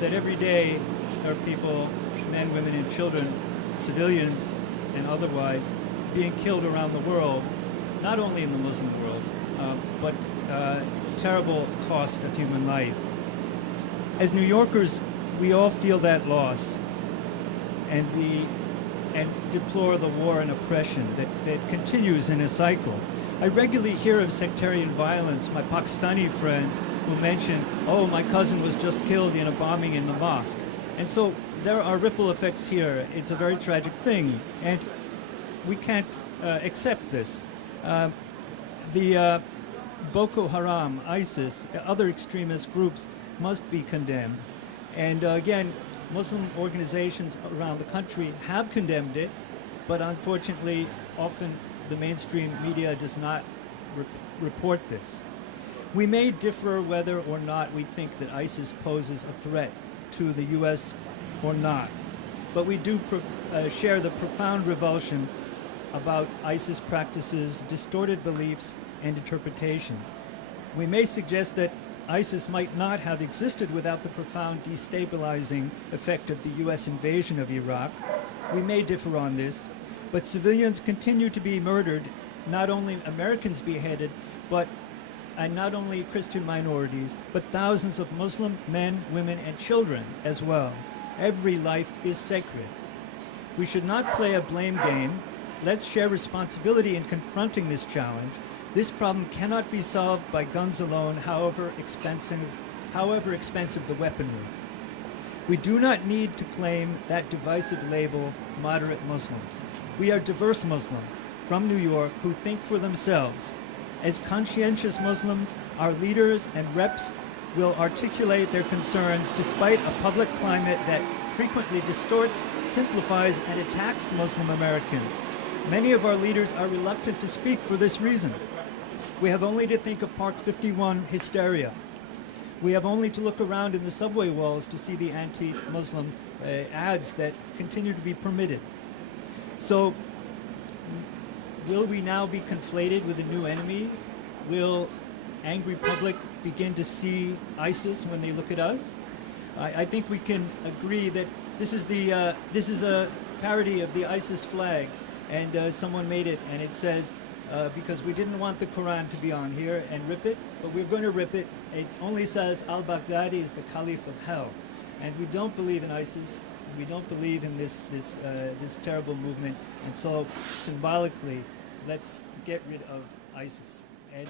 that every day there are people, men, women, and children, civilians and otherwise, being killed around the world, not only in the Muslim world, but terrible cost of human life. As New Yorkers, we all feel that loss, and deplore the war and oppression that continues in a cycle. I regularly hear of sectarian violence. My Pakistani friends who mention, oh, my cousin was just killed in a bombing in the mosque. And so there are ripple effects here. It's a very tragic thing, and we can't accept this. The Boko Haram, ISIS, other extremist groups must be condemned. And again, Muslim organizations around the country have condemned it, but unfortunately, often the mainstream media does not report this. We may differ whether or not we think that ISIS poses a threat to the U.S. or not, but we do share the profound revulsion about ISIS practices, distorted beliefs, and interpretations. We may suggest that ISIS might not have existed without the profound destabilizing effect of the U.S. invasion of Iraq. We may differ on this, but civilians continue to be murdered, not only Americans beheaded, and not only Christian minorities, but thousands of Muslim men, women, and children as well. Every life is sacred. We should not play a blame game. Let's share responsibility in confronting this challenge. This problem cannot be solved by guns alone, however expensive the weaponry. We do not need to claim that divisive label, moderate Muslims. We are diverse Muslims from New York who think for themselves. As conscientious Muslims, our leaders and reps will articulate their concerns despite a public climate that frequently distorts, simplifies, and attacks Muslim Americans. Many of our leaders are reluctant to speak for this reason. We have only to think of Park 51 hysteria. We have only to look around in the subway walls to see the anti-Muslim ads that continue to be permitted. So, will we now be conflated with a new enemy? Will angry public begin to see ISIS when they look at us? I think we can agree that this is a parody of the ISIS flag, and someone made it, and it says, because we didn't want the Quran to be on here and rip it, but we're going to rip it. It only says al-Baghdadi is the Caliph of hell, and we don't believe in ISIS. We don't believe in this terrible movement, and so symbolically, let's get rid of ISIS. And